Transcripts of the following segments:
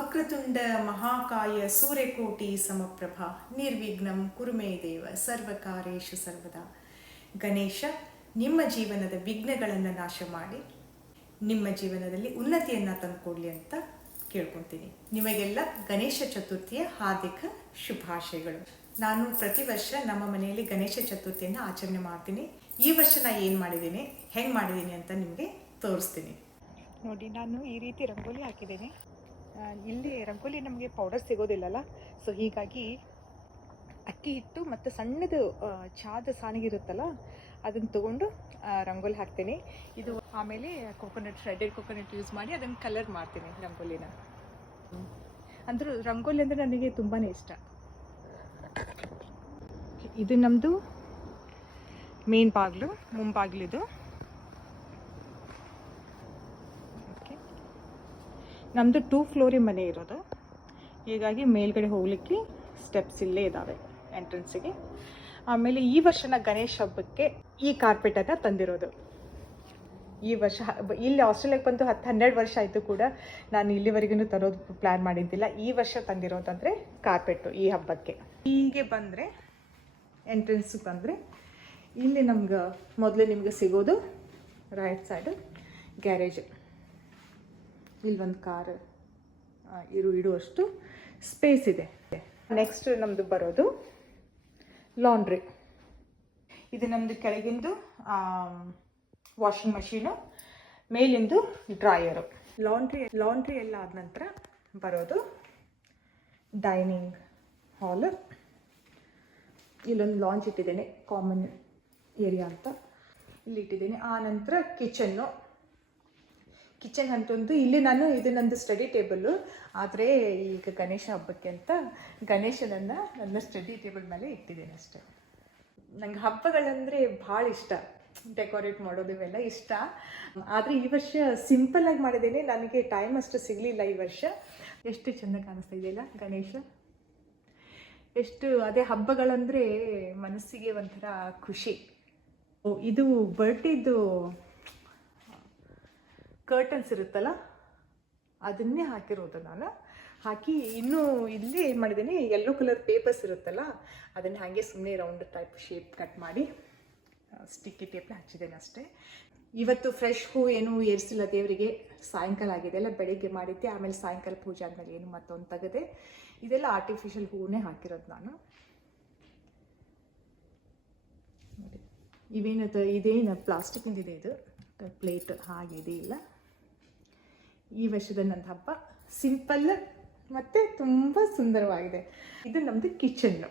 ವಕ್ರತುಂಡ ಮಹಾಕಾಯ ಸೂರ್ಯಕೋಟಿ ಸಮಪ್ರಭಾ ನಿರ್ವಿಘ್ನಂ ಕುರುಮೇ ದೇವ ಸರ್ವಕಾರ್ಯೇಷು ಸರ್ವದಾ. ಗಣೇಶ ನಿಮ್ಮ ಜೀವನದ ವಿಘ್ನಗಳನ್ನು ನಾಶ ಮಾಡಿ ನಿಮ್ಮ ಜೀವನದಲ್ಲಿ ಉನ್ನತಿಯನ್ನು ತಂದುಕೊಡ್ಲಿ ಅಂತ ಕೇಳ್ಕೊತೀನಿ. ನಿಮಗೆಲ್ಲ ಗಣೇಶ ಚತುರ್ಥಿಯ ಹಾರ್ದಿಕ ಶುಭಾಶಯಗಳು. ನಾನು ಪ್ರತಿ ವರ್ಷ ನಮ್ಮ ಮನೆಯಲ್ಲಿ ಗಣೇಶ ಚತುರ್ಥಿಯನ್ನು ಆಚರಣೆ ಮಾಡ್ತೀನಿ. ಈ ವರ್ಷ ನಾನು ಏನು ಮಾಡಿದ್ದೀನಿ, ಹೆಂಗೆ ಮಾಡಿದ್ದೀನಿ ಅಂತ ನಿಮಗೆ ತೋರಿಸ್ತೀನಿ ನೋಡಿ. ನಾನು ಈ ರೀತಿ ರಂಗೋಲಿ ಹಾಕಿದ್ದೀನಿ. ಇಲ್ಲಿ ರಂಗೋಲಿ ನಮಗೆ ಪೌಡರ್ ಸಿಗೋದಿಲ್ಲಲ್ಲ, ಸೊ ಹೀಗಾಗಿ ಅಕ್ಕಿ ಹಿಟ್ಟು ಮತ್ತು ಸಣ್ಣದು ಚಾದ ಸಾಣಿಗಿರುತ್ತಲ್ಲ ಅದನ್ನು ತೊಗೊಂಡು ರಂಗೋಲಿ ಹಾಕ್ತೀನಿ. ಇದು ಆಮೇಲೆ ಶ್ರೆಡೆಡ್ ಕೊಕೊನಟ್ ಯೂಸ್ ಮಾಡಿ ಅದನ್ನು ಕಲರ್ ಮಾಡ್ತೀನಿ ರಂಗೋಲಿನ. ಅಂದರೂ ರಂಗೋಲಿ ಅಂದರೆ ನನಗೆ ತುಂಬಾ ಇಷ್ಟ. ಇದು ನಮ್ಮದು ಮೇನ್ ಬಾಗಿಲು, ಮುಂಬಾಗಿಲಿದು. ಓಕೆ, ನಮ್ಮದು 2 ಫ್ಲೋರಿ ಮನೆ ಇರೋದು, ಹೀಗಾಗಿ ಮೇಲ್ಗಡೆ ಹೋಗಲಿಕ್ಕೆ ಸ್ಟೆಪ್ಸ್ ಇಲ್ಲೇ ಇದ್ದಾವೆ ಎಂಟ್ರೆನ್ಸಿಗೆ. ಆಮೇಲೆ ಈ ವರ್ಷ ಗಣೇಶ ಹಬ್ಬಕ್ಕೆ ಈ ಕಾರ್ಪೆಟನ್ನು ತಂದಿರೋದು. ಈ ವರ್ಷ ಇಲ್ಲಿ ಆಸ್ಟ್ರೇಲಿಯಾಕ್ಕೆ ಬಂದು 10-12 ವರ್ಷ ಆಯಿತು ಕೂಡ ನಾನು ಇಲ್ಲಿವರೆಗೂ ತರೋದು ಪ್ಲ್ಯಾನ್ ಮಾಡಿದ್ದಿಲ್ಲ. ಈ ವರ್ಷ ತಂದಿರೋದಂದರೆ ಕಾರ್ಪೆಟ್ಟು ಈ ಹಬ್ಬಕ್ಕೆ. ಹೀಗೆ ಬಂದರೆ ಎಂಟ್ರೆನ್ಸ್ ಬಂದರೆ ಇಲ್ಲಿ ನಮ್ಗೆ ಮೊದಲೇ ನಿಮ್ಗೆ ಸಿಗೋದು ರೈಟ್ ಸೈಡು ಗ್ಯಾರೇಜ್. ಇಲ್ಲೊಂದು ಕಾರ್ ಇಡುವಷ್ಟು ಸ್ಪೇಸ್ ಇದೆ. ನೆಕ್ಸ್ಟ್ ನಮ್ಮದು ಬರೋದು ಲಾಂಡ್ರಿ. ಇದು ನಮ್ಮದು ಕೆಳಗಿಂದು ವಾಷಿಂಗ್ ಮಷೀನು, ಮೇಲಿಂದು ಡ್ರಾಯರು. ಲಾಂಡ್ರಿ ಎಲ್ಲ ಆದ ನಂತರ ಬರೋದು ಡೈನಿಂಗ್ ಹಾಲ್. ಇಲ್ಲೊಂದು ಲಾಂಚ್ ಇಟ್ಟಿದ್ದೇನೆ, ಕಾಮನ್ ಏರಿಯಾ ಅಂತ ಇಲ್ಲಿ ಇಟ್ಟಿದ್ದೀನಿ. ಆ ನಂತರ ಕಿಚನ್ ಅಂತೊಂದು ಇಲ್ಲಿ ನಾನು ಇದು ನಂದು ಸ್ಟಡಿ ಟೇಬಲ್ಲು. ಆದರೆ ಈಗ ಗಣೇಶ ಹಬ್ಬಕ್ಕೆ ಅಂತ ಗಣೇಶನನ್ನು ನನ್ನ ಸ್ಟಡಿ ಟೇಬಲ್ ಮೇಲೆ ಇಟ್ಟಿದ್ದೇನೆ ಅಷ್ಟೇ. ನಂಗೆ ಹಬ್ಬಗಳಂದರೆ ಭಾಳ ಇಷ್ಟ, ಡೆಕೋರೇಟ್ ಮಾಡೋದು ಇವೆಲ್ಲ ಇಷ್ಟ. ಆದರೆ ಈ ವರ್ಷ ಸಿಂಪಲ್ಲಾಗಿ ಮಾಡಿದ್ದೇನೆ, ನನಗೆ ಟೈಮ್ ಅಷ್ಟು ಸಿಗಲಿಲ್ಲ ಈ ವರ್ಷ. ಎಷ್ಟು ಚೆಂದ ಕಾಣಿಸ್ತಾ ಇದೆಯಲ್ಲ ಗಣೇಶ, ಎಷ್ಟು ಅದೇ ಹಬ್ಬಗಳಂದರೆ ಮನಸ್ಸಿಗೆ ಒಂಥರ ಖುಷಿ. ಇದು ಬರ್ಡೇದು ಕರ್ಟನ್ಸ್ ಇರುತ್ತಲ್ಲ ಅದನ್ನೇ ಹಾಕಿರೋದು ನಾನು. ಹಾಕಿ ಇನ್ನೂ ಇಲ್ಲಿ ಏನು ಮಾಡಿದ್ದೀನಿ, ಯೆಲ್ಲೋ ಕಲರ್ ಪೇಪರ್ಸ್ ಇರುತ್ತಲ್ಲ ಅದನ್ನು ಹಾಗೆ ಸುಮ್ಮನೆ ರೌಂಡ್ ಟೈಪ್ ಶೇಪ್ ಕಟ್ ಮಾಡಿ ಸ್ಟಿಕ್ಕಿ ಟೇಪ್ನ ಹಚ್ಚಿದ್ದೇನೆ ಅಷ್ಟೇ. ಇವತ್ತು ಫ್ರೆಶ್ ಹೂ ಏನೂ ಏರಿಸಿಲ್ಲ ದೇವರಿಗೆ, ಸಾಯಂಕಾಲ ಆಗಿದೆ ಅಲ್ಲ, ಬೆಳಿಗ್ಗೆ ಮಾಡಿದ್ದೆ. ಆಮೇಲೆ ಸಾಯಂಕಾಲ ಪೂಜೆ ಆದಮೇಲೆ ಏನು ಮತ್ತೊಂದು ತೆಗೆದೆ. ಇದೆಲ್ಲ ಆರ್ಟಿಫಿಷಿಯಲ್ ಹೂವನ್ನೇ ಹಾಕಿರೋದು ನಾನು. ಇದೇನು ಪ್ಲಾಸ್ಟಿಕ್ಕಿಂದಿದೆ, ಇದು ಪ್ಲೇಟ್ ಹಾಗಿದೆ ಇಲ್ಲ. ಈ ವರ್ಷದ ನನ್ನ ಹಬ್ಬ ಸಿಂಪಲ್ ಮತ್ತು ತುಂಬ ಸುಂದರವಾಗಿದೆ. ಇದು ನಮ್ಮದು ಕಿಚನ್ನು.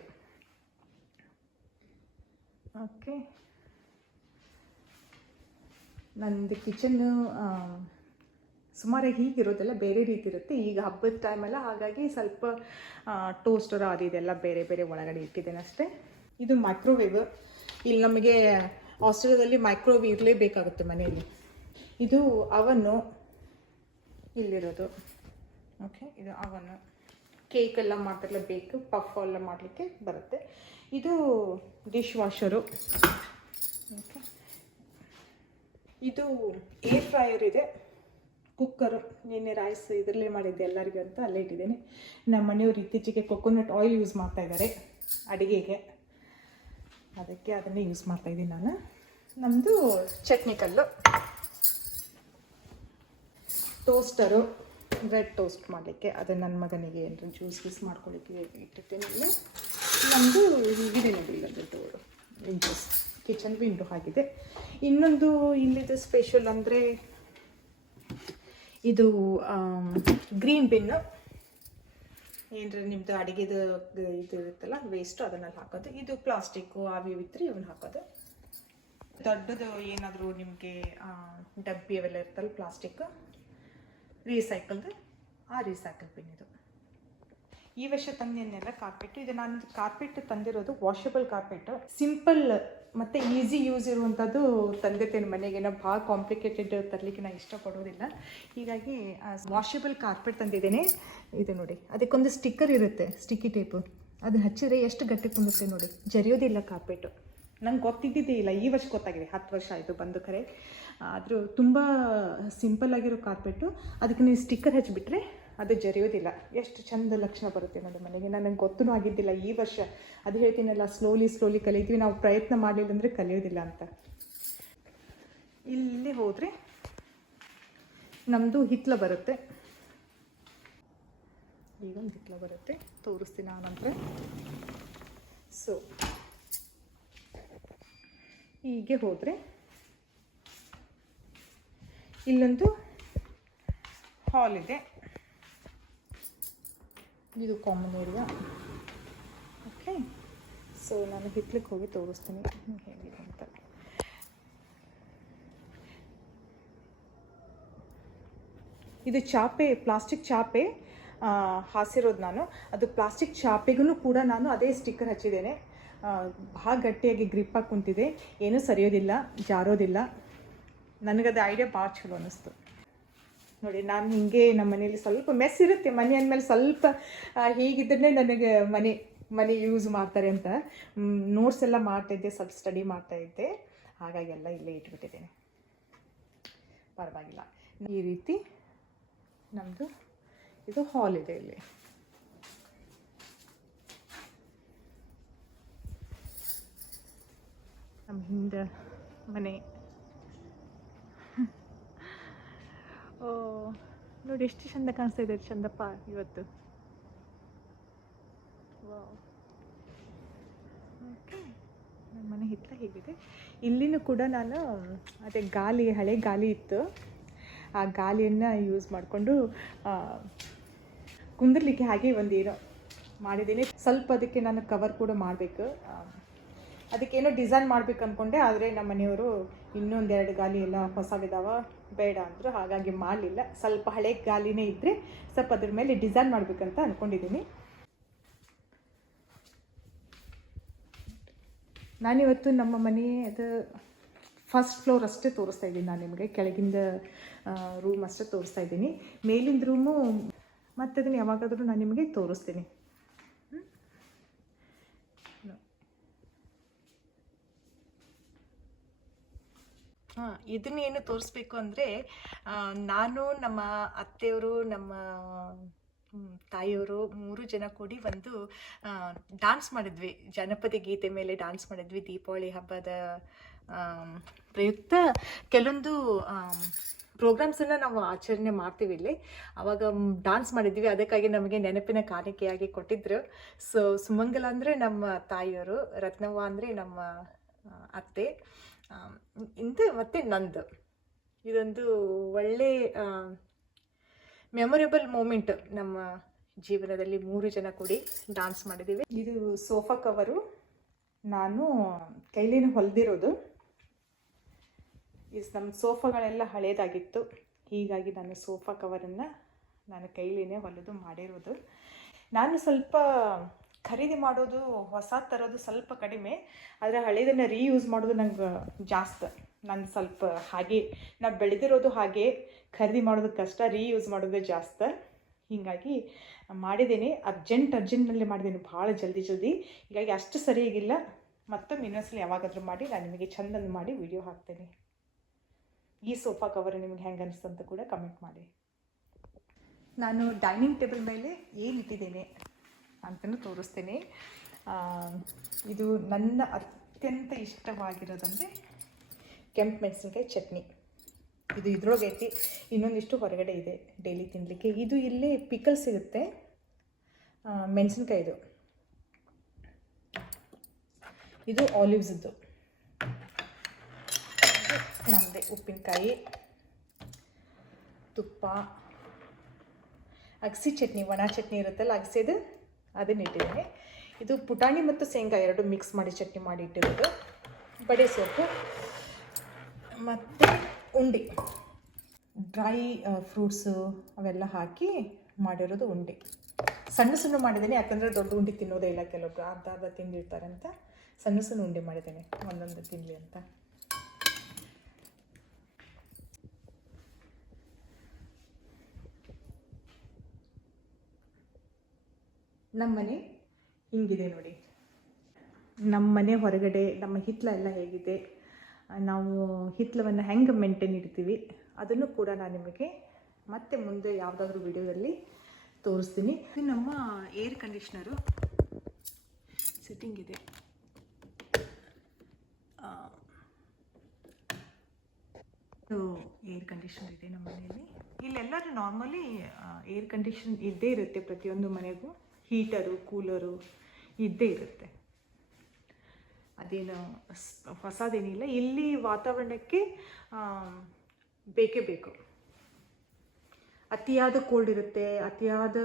ಓಕೆ, ನನ್ನದು ಕಿಚನ್ನು ಸುಮಾರು ಹೀಗಿರೋದೆಲ್ಲ ಬೇರೆ ರೀತಿ ಇರುತ್ತೆ. ಈಗ ಹಬ್ಬದ ಟೈಮಲ್ಲ, ಹಾಗಾಗಿ ಸ್ವಲ್ಪ ಟೋಸ್ಟರ್ ಅದು ಇದೆಲ್ಲ ಬೇರೆ ಬೇರೆ ಒಳಗಡೆ ಇಟ್ಟಿದ್ದೇನೆ ಅಷ್ಟೇ. ಇದು ಮೈಕ್ರೋವೇವ್. ಇಲ್ಲಿ ನಮಗೆ ಆಸ್ಟ್ರೇಲಿಯಾದಲ್ಲಿ ಮೈಕ್ರೋವೇವ್ ಇರಲೇಬೇಕಾಗುತ್ತೆ ಮನೆಯಲ್ಲಿ. ಇದು ಅವನು ಇಲ್ಲಿರೋದು. ಓಕೆ, ಇದು ಅವನು ಕೇಕೆಲ್ಲ ಮಾಡ್ತಿರಲ್ಲ, ಬೇಕು ಪಫ್ ಎಲ್ಲ ಮಾಡಲಿಕ್ಕೆ ಬರುತ್ತೆ. ಇದು ಡಿಶ್ ವಾಷರು. ಓಕೆ, ಇದು ಏರ್ ಫ್ರೈಯರ್ ಇದೆ. ಕುಕ್ಕರು ನಿನ್ನೆ ರೈಸ್ ಇದರಲ್ಲೇ ಮಾಡಿದ್ದೆ ಎಲ್ಲರಿಗೂ ಅಂತ ಅಲ್ಲೇ ಇಟ್ಟಿದ್ದೇನೆ. ನಮ್ಮ ಮನೆಯವರು ಇತ್ತೀಚೆಗೆ ಕೊಕೊನಟ್ ಆಯಿಲ್ ಯೂಸ್ ಮಾಡ್ತಾಯಿದ್ದಾರೆ ಅಡುಗೆಗೆ, ಅದಕ್ಕೆ ಅದನ್ನೇ ಯೂಸ್ ಮಾಡ್ತಾಯಿದ್ದೀನಿ ನಾನು. ನಮ್ಮದು ಚಟ್ನಿ ಕಲ್ಲು, ಟೋಸ್ಟರು, ಬ್ರೆಡ್ ಟೋಸ್ಟ್ ಮಾಡಲಿಕ್ಕೆ, ಅದು ನನ್ನ ಮಗನಿಗೆ ಏನಾದ್ರು ಜ್ಯೂಸ್ ಮಾಡ್ಕೊಳ್ಳಿಕ್ಕೆ ಇಟ್ಟಿರ್ತೇನೆ. ಇಲ್ಲಿ ನಮ್ಮದು ಇದೆ ನೋಡಿ, ಇಲ್ಲೊಂದು ಡೋರು, ವಿಂಡೋಸ್, ಕಿಚನ್ ವಿಂಡೋ ಆಗಿದೆ. ಇನ್ನೊಂದು ಇಲ್ಲಿದು ಸ್ಪೆಷಲ್ ಅಂದರೆ ಇದು ಗ್ರೀನ್ ಬಿನ್ನು. ಏನರ ನಿಮ್ಮದು ಅಡುಗೆದು ಇದು ಇರುತ್ತಲ್ಲ ವೇಸ್ಟು, ಅದನ್ನೆಲ್ಲ ಹಾಕೋದು. ಇದು ಪ್ಲಾಸ್ಟಿಕ್ಕು ಆವಿ ಇದ್ರೆ ಇವನ್ನ ಹಾಕೋದು. ದೊಡ್ಡದು ಏನಾದರೂ ನಿಮಗೆ ಡಬ್ಬಿ ಅವೆಲ್ಲ ಇರ್ತಲ್ಲ ಪ್ಲಾಸ್ಟಿಕ್ ರೀಸೈಕಲ್ದು, ಆ ರೀಸೈಕಲ್ ಬಿನ್ ಇದು. ಈ ವರ್ಷ ತಂದೇನೆಲ್ಲ ಕಾರ್ಪೆಟ್ಟು. ಇದು ನಾನು ಕಾರ್ಪೆಟ್ ತಂದಿರೋದು ವಾಷಬಲ್ ಕಾರ್ಪೆಟು. ಸಿಂಪಲ್ ಮತ್ತು ಈಸಿ ಯೂಸ್ ಇರುವಂಥದ್ದು ತಂದಿರ್ತೇನೆ ಮನೆಗೆ. ನಾವು ಭಾಳ ಕಾಂಪ್ಲಿಕೇಟೆಡ್ ತರಲಿಕ್ಕೆ ನಾನು ಇಷ್ಟಪಡೋದಿಲ್ಲ, ಹೀಗಾಗಿ ವಾಷಬಲ್ ಕಾರ್ಪೆಟ್ ತಂದಿದ್ದೇನೆ. ಇದು ನೋಡಿ, ಅದಕ್ಕೊಂದು ಸ್ಟಿಕ್ಕರ್ ಇರುತ್ತೆ, ಸ್ಟಿಕ್ಕಿ ಟೇಪು. ಅದನ್ನ ಹಚ್ಚಿದ್ರೆ ಎಷ್ಟು ಗಟ್ಟಿ ಕುಂದುತ್ತೆ ನೋಡಿ, ಜರಿಯೋದಿಲ್ಲ ಕಾರ್ಪೆಟು. ನಂಗೆ ಗೊತ್ತಿದ್ದಿದ್ದೇ ಇಲ್ಲ, ಈ ವರ್ಷ ಗೊತ್ತಾಗಿದೆ. 10 ವರ್ಷ ಆಯಿತು ಬಂದು ಖರೆ. ಆದರೂ ತುಂಬ ಸಿಂಪಲ್ ಆಗಿರೋ ಕಾರ್ಪೆಟು. ಅದಕ್ಕೆ ನೀವು ಸ್ಟಿಕ್ಕರ್ ಹಚ್ಚಿಬಿಟ್ರೆ ಅದು ಜರಿಯೋದಿಲ್ಲ. ಎಷ್ಟು ಚಂದ ಲಕ್ಷಣ ಬರುತ್ತೆ ಅನ್ನೋದು ಮನೆಗೆ. ನನಗೆ ಗೊತ್ತೂ ಆಗಿದ್ದಿಲ್ಲ ಈ ವರ್ಷ. ಅದು ಹೇಳ್ತೀನಲ್ಲ, ಸ್ಲೋಲಿ ಕಲಿತೀವಿ, ನಾವು ಪ್ರಯತ್ನ ಮಾಡಲಿಲ್ಲ ಅಂದರೆ ಕಲಿಯೋದಿಲ್ಲ ಅಂತ. ಇಲ್ಲಿ ಹೋದರೆ ನಮ್ಮದು ಹಿತ್ತಲ ಬರುತ್ತೆ. ಈಗೊಂದು ಹಿತ್ತಲ ಬರುತ್ತೆ, ತೋರಿಸ್ತೀನಿ ಆನಂತರ. ಸೊ ಹೀಗೆ ಹೋದರೆ ಇಲ್ಲೊಂದು ಹಾಲ್ ಇದೆ. ಇದು ಕಾಮನ್ ಏರಿಯಾ. ಓಕೆ, ಸೊ ನಾನು ಹಿತ್ಲಕ್ಕೆ ಹೋಗಿ ತೋರಿಸ್ತೀನಿ ಹೇಗಿದೆ ಅಂತ. ಇದು ಚಾಪೆ, ಪ್ಲಾಸ್ಟಿಕ್ ಚಾಪೆ ಹಾಸಿರೋದು ನಾನು. ಅದು ಪ್ಲಾಸ್ಟಿಕ್ ಚಾಪೆಗೂ ಕೂಡ ನಾನು ಅದೇ ಸ್ಟಿಕ್ಕರ್ ಹಚ್ಚಿದ್ದೇನೆ. ಭಾಳ ಗಟ್ಟಿಯಾಗಿ ಗ್ರಿಪ್ಪಾಗಿ ಕುಂತಿದೆ, ಏನೂ ಸರಿಯೋದಿಲ್ಲ, ಜಾರೋದಿಲ್ಲ. ನನಗದು ಐಡಿಯಾ ಭಾಳ ಚಲೋ ಅನ್ನಿಸ್ತು. ನೋಡಿ, ನಾನು ಹೀಗೆ ನಮ್ಮ ಮನೇಲಿ ಸ್ವಲ್ಪ ಮೆಸ್ ಇರುತ್ತೆ. ಮನೆ ಅಂದಮೇಲೆ ಸ್ವಲ್ಪ ಹೀಗಿದ್ರೆ ನನಗೆ ಮನೆ ಯೂಸ್ ಮಾಡ್ತಾರೆ ಅಂತ ನೋಟ್ಸ್ ಎಲ್ಲ ಮಾಡ್ತಾಯಿದ್ದೆ, ಸ್ವಲ್ಪ ಸ್ಟಡಿ ಮಾಡ್ತಾಯಿದ್ದೆ. ಹಾಗಾಗಿ ಎಲ್ಲ ಇಲ್ಲೇ ಇಟ್ಬಿಟ್ಟಿದ್ದೇನೆ, ಪರವಾಗಿಲ್ಲ. ಈ ರೀತಿ ನಮ್ಮದು ಇದು ಹಾಲ್ ಇದೆ. ಇಲ್ಲಿ ನಮ್ಮ ಹಿಂದೆ ಮನೆ. ಓ ನೋಡಿ, ಎಷ್ಟು ಚಂದ ಕಾಣಿಸ್ತಾ ಇದೆ ಚಂದಪ್ಪ ಇವತ್ತು. ವಾವ್. ಓಕೆ, ನಮ್ಮ ಮನೆ ಹಿತ್ತಲ ಹೀಗಿದೆ. ಇಲ್ಲಿನೂ ಕೂಡ ನಾನು ಅದೇ ಗಾಲಿ, ಹಳೆ ಗಾಲಿ ಇತ್ತು, ಆ ಗಾಲಿಯನ್ನು ಯೂಸ್ ಮಾಡಿಕೊಂಡು ಕುಂದಿರ್ಲಿಕ್ಕೆ ಹಾಗೆ ಒಂದೇನೋ ಮಾಡಿದ್ದೀನಿ. ಸ್ವಲ್ಪ ಅದಕ್ಕೆ ನಾನು ಕವರ್ ಕೂಡ ಮಾಡಬೇಕು. ಅದಕ್ಕೇನೋ ಡಿಸೈನ್ ಮಾಡ್ಬೇಕು ಅಂದ್ಕೊಂಡೆ, ಆದರೆ ನಮ್ಮ ಮನೆಯವರು ಇನ್ನೊಂದೆರಡು ಗಾಲಿ ಎಲ್ಲ ಹೊಸವಿದಾವ, ಬೇಡ ಅಂದರು. ಹಾಗಾಗಿ ಮಾಡಲಿಲ್ಲ. ಸ್ವಲ್ಪ ಹಳೆ ಗಾಲಿನೇ ಇದ್ದರೆ ಸ್ವಲ್ಪ ಅದ್ರ ಮೇಲೆ ಡಿಸೈನ್ ಮಾಡಬೇಕಂತ ಅಂದ್ಕೊಂಡಿದ್ದೀನಿ. ನಾನಿವತ್ತು ನಮ್ಮ ಮನೆಯದು ಫಸ್ಟ್ ಫ್ಲೋರ್ ಅಷ್ಟೇ ತೋರಿಸ್ತಾ ಇದ್ದೀನಿ ನಾನು ನಿಮಗೆ. ಕೆಳಗಿಂದ ರೂಮ್ ಅಷ್ಟೇ ತೋರಿಸ್ತಾ ಇದ್ದೀನಿ. ಮೇಲಿಂದ ರೂಮು ಮತ್ತು ಅದನ್ನು ಯಾವಾಗಾದರೂ ನಾನು ನಿಮಗೆ ತೋರಿಸ್ತೀನಿ. ಇದನ್ನೇನು ತೋರಿಸ್ಬೇಕು ಅಂದರೆ, ನಾನು, ನಮ್ಮ ಅತ್ತೆಯವರು, ನಮ್ಮ ತಾಯಿಯವರು 3 ಜನ ಕೂಡಿ ಒಂದು ಡ್ಯಾನ್ಸ್ ಮಾಡಿದ್ವಿ. ಜನಪದ ಗೀತೆ ಮೇಲೆ ಡ್ಯಾನ್ಸ್ ಮಾಡಿದ್ವಿ. ದೀಪಾವಳಿ ಹಬ್ಬದ ಪ್ರಯುಕ್ತ ಕೆಲವೊಂದು ಪ್ರೋಗ್ರಾಮ್ಸನ್ನು ನಾವು ಆಚರಣೆ ಮಾಡ್ತೀವಿ ಇಲ್ಲಿ. ಆವಾಗ ಡ್ಯಾನ್ಸ್ ಮಾಡಿದ್ವಿ. ಅದಕ್ಕಾಗಿ ನಮಗೆ ನೆನಪಿನ ಕಾಣಿಕೆಯಾಗಿ ಕೊಟ್ಟಿದ್ದರು. ಸೊ ಸುಮಂಗಲ ಅಂದರೆ ನಮ್ಮ ತಾಯಿಯವರು, ರತ್ನವ್ವ ಅಂದರೆ ನಮ್ಮ ಅತ್ತೆ, ಇಂದು ಮತ್ತು ನಂದು. ಇದೊಂದು ಒಳ್ಳೆ ಮೆಮೊರೇಬಲ್ ಮೂಮೆಂಟ್ ನಮ್ಮ ಜೀವನದಲ್ಲಿ. 3 ಜನ ಕೂಡಿ ಡ್ಯಾನ್ಸ್ ಮಾಡಿದ್ದೀವಿ. ಇದು ಸೋಫಾ ಕವರು ನಾನು ಕೈಲಿನ ಹೊಲಿದಿರೋದು. ನಮ್ಮ ಸೋಫಾಗಳೆಲ್ಲ ಹಳೇದಾಗಿತ್ತು, ಹೀಗಾಗಿ ನಾನು ಸೋಫಾ ಕವರನ್ನು ನಾನು ಕೈಲಿನೇ ಹೊಲಿದು ಮಾಡಿರೋದು. ನಾನು ಸ್ವಲ್ಪ ಖರೀದಿ ಮಾಡೋದು, ಹೊಸ ತರೋದು ಸ್ವಲ್ಪ ಕಡಿಮೆ, ಆದರೆ ಹಳೇದನ್ನು ರೀಯೂಸ್ ಮಾಡೋದು ನಂಗೆ ಜಾಸ್ತಿ. ನಾನು ಸ್ವಲ್ಪ ಹಾಗೆ, ನಾನು ಬೆಳೆದಿರೋದು ಹಾಗೆ, ಖರೀದಿ ಮಾಡೋದು ಕಷ್ಟ, ರೀಯೂಸ್ ಮಾಡೋದು ಜಾಸ್ತಿ. ಹೀಗಾಗಿ ಮಾಡಿದ್ದೀನಿ. ಅರ್ಜೆಂಟ್ನಲ್ಲಿ ಮಾಡಿದ್ದೀನಿ, ಭಾಳ ಜಲ್ದಿ. ಹೀಗಾಗಿ ಅಷ್ಟು ಸರಿಯಾಗಿಲ್ಲ. ಮತ್ತೊಮ್ಮೆ ಇನ್ನೊಂದ್ಸಲ ಯಾವಾಗಾದರೂ ಮಾಡಿ ನಾನು ನಿಮಗೆ ಚಂದಂದು ಮಾಡಿ ವಿಡಿಯೋ ಹಾಕ್ತೇನೆ. ಈ ಸೋಫಾ ಕವರ್ ನಿಮಗೆ ಹೆಂಗೆ ಅನಿಸ್ತು ಅಂತ ಕೂಡ ಕಮೆಂಟ್ ಮಾಡಿ. ನಾನು ಡೈನಿಂಗ್ ಟೇಬಲ್ ಮೇಲೆ ಏನಿಟ್ಟಿದ್ದೇನೆ ಅಂತಲೂ ತೋರಿಸ್ತೇನೆ. ಇದು ನನ್ನ ಅತ್ಯಂತ ಇಷ್ಟವಾಗಿರೋದಂದರೆ ಕೆಂಪು ಮೆಣಸಿನ್ಕಾಯಿ ಚಟ್ನಿ. ಇದು ಇದ್ರೊಳಗೈತಿ, ಇನ್ನೊಂದಿಷ್ಟು ಹೊರಗಡೆ ಇದೆ ಡೈಲಿ ತಿನ್ನಲಿಕ್ಕೆ. ಇದು ಇಲ್ಲಿ ಪಿಕಲ್ ಸಿಗುತ್ತೆ, ಮೆಣಸಿನ್ಕಾಯಿದು. ಇದು ಆಲಿವ್ಸ್ದು. ನಮ್ಮದೇ ಉಪ್ಪಿನಕಾಯಿ, ತುಪ್ಪ, ಅಗಸಿ ಚಟ್ನಿ, ಒಣ ಚಟ್ನಿ ಇರುತ್ತಲ್ಲ ಅಗಸಿದು, ಅದನ್ನ ಇಟ್ಟಿದ್ದೀನಿ. ಇದು ಪುಟಾಣಿ ಮತ್ತು ಶೇಂಗಾ ಎರಡು ಮಿಕ್ಸ್ ಮಾಡಿ ಚಟ್ನಿ ಮಾಡಿ ಇಟ್ಟಿರೋದು. ಬಡೆ ಸೊಪ್ಪು ಮತ್ತು ಉಂಡೆ, ಡ್ರೈ ಫ್ರೂಟ್ಸು ಅವೆಲ್ಲ ಹಾಕಿ ಮಾಡಿರೋದು ಉಂಡೆ. ಸಣ್ಣ ಮಾಡಿದ್ದೀನಿ, ಯಾಕಂದರೆ ದೊಡ್ಡ ಉಂಡೆ ತಿನ್ನೋದೇ ಇಲ್ಲ, ಕೆಲವೊಬ್ರು ಅರ್ಧ ತಿಂದಿರ್ತಾರೆ ಅಂತ ಸಣ್ಣ ಉಂಡೆ ಮಾಡಿದ್ದೇನೆ, ಒಂದೊಂದು ತಿನ್ನಲಿ ಅಂತ. ನಮ್ಮ ಮನೆ ಹಿಂಗಿದೆ ನೋಡಿ. ನಮ್ಮ ಮನೆ ಹೊರಗಡೆ ನಮ್ಮ ಹಿತ್ತಲ ಎಲ್ಲ ಹೇಗಿದೆ, ನಾವು ಹಿತ್ತಲವನ್ನು ಹೆಂಗೆ ಮೇಂಟೈನ್ ಇಡ್ತೀವಿ ಅದನ್ನು ಕೂಡ ನಾನು ನಿಮಗೆ ಮತ್ತೆ ಮುಂದೆ ಯಾವುದಾದ್ರೂ ವಿಡಿಯೋದಲ್ಲಿ ತೋರಿಸ್ತೀನಿ. ಇದು ನಮ್ಮ ಏರ್ ಕಂಡೀಷ್ನರು ಸೆಟ್ಟಿಂಗ್ ಇದೆ. ಏರ್ ಕಂಡೀಷನರ್ ಇದೆ ನಮ್ಮ ಮನೆಯಲ್ಲಿ. ಇಲ್ಲೆಲ್ಲರೂ ನಾರ್ಮಲಿ ಏರ್ ಕಂಡೀಷನ್ ಇದ್ದೇ ಇರುತ್ತೆ, ಪ್ರತಿಯೊಂದು ಮನೆಗೂ ಹೀಟರು ಕೂಲರು ಇದ್ದೇ ಇರುತ್ತೆ. ಅದೇನು ಹೊಸದೇನಿಲ್ಲ. ಇಲ್ಲಿ ವಾತಾವರಣಕ್ಕೆ ಬೇಕೇ ಬೇಕು. ಅತಿಯಾದ ಕೋಲ್ಡ್ ಇರುತ್ತೆ, ಅತಿಯಾದ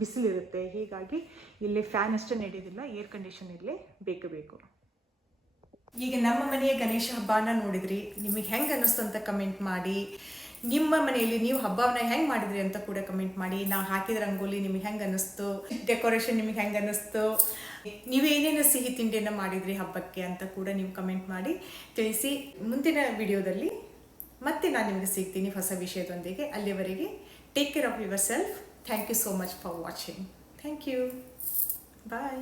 ಬಿಸಿಲಿರುತ್ತೆ. ಹೀಗಾಗಿ ಇಲ್ಲಿ ಫ್ಯಾನ್ ಅಷ್ಟೇ ನಡೆಯೋದಿಲ್ಲ, ಏರ್ ಕಂಡೀಷನ್ ಇರಲಿ ಬೇಕೇ ಬೇಕು. ಈಗ ನಮ್ಮ ಮನೆಯ ಗಣೇಶ ಹಬ್ಬನ ನೋಡಿದ್ರಿ, ನಿಮಗೆ ಹೆಂಗೆ ಅನ್ನಿಸ್ತು ಅಂತ ಕಮೆಂಟ್ ಮಾಡಿ. ನಿಮ್ಮ ಮನೆಯಲ್ಲಿ ನೀವು ಹಬ್ಬವನ್ನ ಹೆಂಗೆ ಮಾಡಿದ್ರಿ ಅಂತ ಕೂಡ ಕಮೆಂಟ್ ಮಾಡಿ. ನಾವು ಹಾಕಿದ ರಂಗೋಲಿ ನಿಮಗೆ ಹೆಂಗೆ ಅನ್ನಿಸ್ತು, ಡೆಕೋರೇಷನ್ ನಿಮಗೆ ಹೆಂಗೆ ಅನ್ನಿಸ್ತು, ನೀವೇನೇನು ಸಿಹಿ ತಿಂಡಿಯನ್ನು ಮಾಡಿದ್ರಿ ಹಬ್ಬಕ್ಕೆ ಅಂತ ಕೂಡ ನೀವು ಕಮೆಂಟ್ ಮಾಡಿ ತಿಳಿಸಿ. ಮುಂದಿನ ವಿಡಿಯೋದಲ್ಲಿ ಮತ್ತೆ ನಾನು ನಿಮಗೆ ಸಿಗ್ತೀನಿ ಹೊಸ ವಿಷಯದೊಂದಿಗೆ. ಅಲ್ಲಿವರೆಗೆ take care of yourself. Thank you so much for watching. Thank you. Bye.